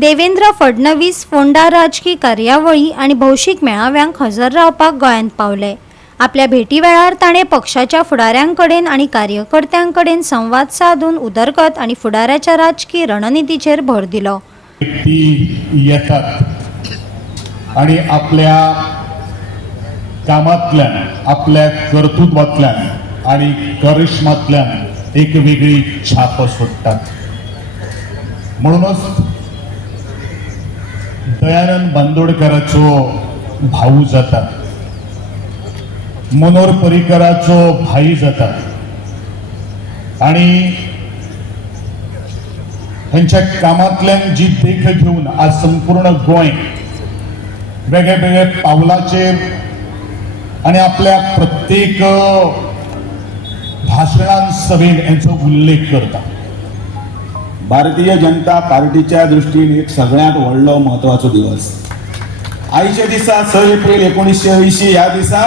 देवेंद्र फडणवीस फोंडा राजकी कार्यावळी आणि भौशीक मेळाव्यांक हजर रावपाक गोंयांत पावले। आपल्या भेटी वेळार ताणें पक्षाच्या फुडाऱ्यांकडेन आणि कार्यकर्त्यांकडेन संवाद साधून उदरगत आणि फुडाऱ्याच्या राजकी रणनितीचेर भर दिलो। येतात आणि आपल्या कामातल्यान, आपल्या कर्तृत्वातल्यान आणि करिश्मातल्यान एक वेगळी छाप सोडतात। म्हणूनच दयानंद बांदोडकराचो भाऊ जाता, मनोहर पर्रीकराचो भाई जाता आणि त्यांच्या कामातल्यान जी देख घेऊन आज संपूर्ण गोंय वेगळे वेगळे पावलाचेर आणि आपल्या प्रत्येक भाषणांत सभेन यांचो उल्लेख करता। भारतीय जनता पार्टीच्या दृष्टीन एक सगळ्यात व्हडलो महत्वाचो दिवस। आयच्या दिसा 6 एप्रिल 1980 ह्या दिसा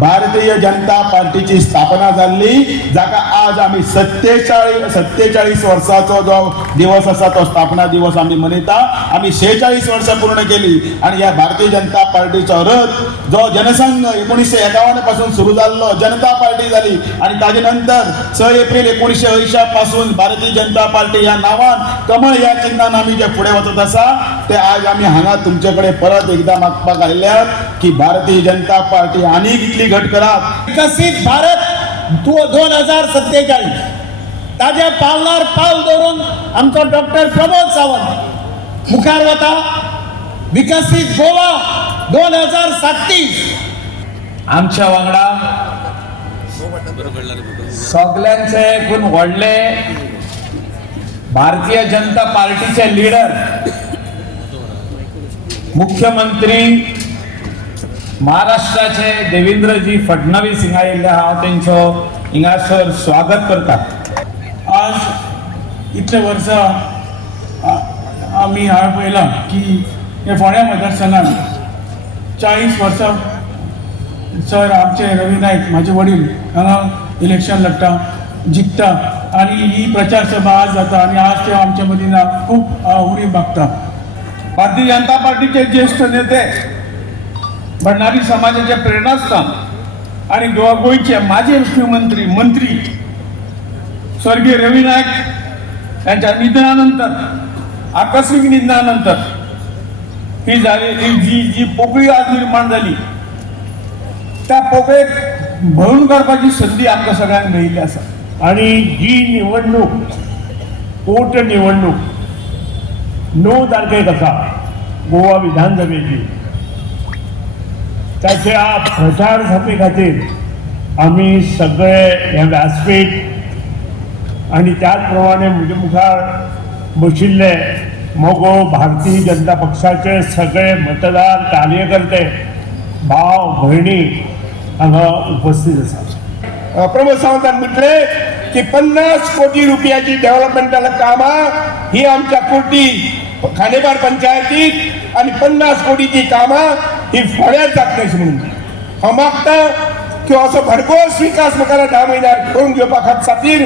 भारतीय जनता पार्टीची स्थापना जाल्ली, जाका आज आम्ही 47 वर्साचो जो दिवस असा तो स्थापना दिवस आम्ही मनयता। आम्ही 46 वर्सां पूर्ण केली आणि या भारतीय जनता पार्टीचो रथ जो जनसंघ 1951 पासून सुरू जाल्लो जनता पार्टी जाली आणि ताजे नंतर 6 एप्रिल 1980 पासून भारतीय जनता पार्टी या नावान कमळ या चिन्हान आम्ही जे पुढे वचत आसा ते आज आम्ही हांगा तुमच्याकडे परत एकदा मागपाक आयल्यात की भारतीय जनता पार्टी आनीक इतली घट करात। विकसित भारत 2047 ताज्या पावलार पावल दवरून आमचो डॉक्टर प्रमोद सावंत मुखार वता। विकसित गोवा 2037 आमच्या वांगडा सगळ्यांचे एकूण व्हडले भारतीय जनता पार्टीचे लीडर मुख्यमंत्री महाराष्ट्राचे देवेंद्रजी फडणवीस हिंगा येयल्ले हांव तेंचो हिंगासर स्वागत करता। आज इतले वर्सां आमी हांवें पळयलां की हे फोंड्या मतदारसंघान 40 वर्सां सर आमचे रवी नायक म्हाजे वडील हांगा इलेक्शन लढटा जिखता आणि ही प्रचार सभा आज जाता आणि आज ते आमच्या मदीं खूप उणी मागता। भारतीय जनता पार्टीचे ज्येष्ठ नेते भंडारी समाजाचे प्रेरणास्थान आणि गोयचे माजी मुख्यमंत्री मंत्री स्वर्गीय रवी नायक यांच्या निधनानंतर आकस्मिक निधनानंतर ही झाली जी पोकळी आज निर्माण झाली त्या पोकळेक भरून काडपाची संधी आपल्या सगळ्यांक मेळिल्ली आसा। आणि ही निवडणूक पोट निवडणूक 9 तारखेक आसा गोवा विधानसभेची। त्याच्या प्रचार सभे खातीर आम्ही सगळे हे व्यासपीठ आणि त्याचप्रमाणे म्हजे मुखार बशिल्ले मोगो भारतीय जनता पक्षाचे सगळे मतदार कार्यकर्ते भाव भयणी हांगा उपस्थित आसा। प्रमोद सावंतान म्हटले की 50 कोटी रुपयाची डेव्हलपमेंटल कामां ही आमच्या कोटी खांडेपार पंचायतीत आणि 50 कोटीची कामां ही फोंड्यात जातली म्हणून हांव मागता की असो भरघोस विकास मुखार 10 म्हयन्यार करून घेवपा खातीर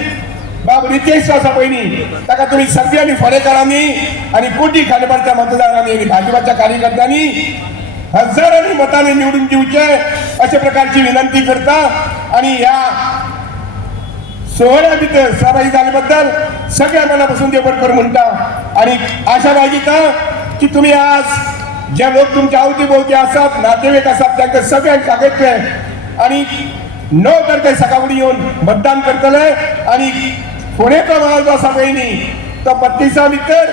बाब रितेश आसा पयलीं ताका तुमी सगळ्यांनी फोंडेकारांनी आणि कोटी खांडेपारच्या मतदारांनी आणि भाजपाच्या कार्यकर्त्यांनी हजारांनी मतांनी निवडून दिवचे अशा प्रकारची विनंती करता आणि ह्या सोहळ्या भितर सहभागी जाल्ल्याबद्दल सगळ्या मनापासून देवकर म्हणटा आणि आशा बाळगिता की तुम्ही आज जे लोक तुमच्या अवतीभोवती असतात नातेवाईक असतात त्यांना सगळ्यांक सांगतले आणि 9 तारखे सकाळी येऊन मतदान करतले आणि फोंडेचो माहोल जो आसा पयलीं तो 32 भितर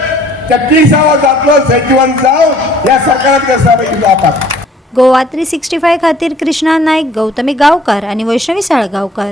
33 जातलो सैजवान जाव ह्या सरकारांत सहभागी जावपाक। गोवा 365 खातीर कृष्णा नायक, गौतमी गांवकार आणि वैष्णवी साळगांवकर।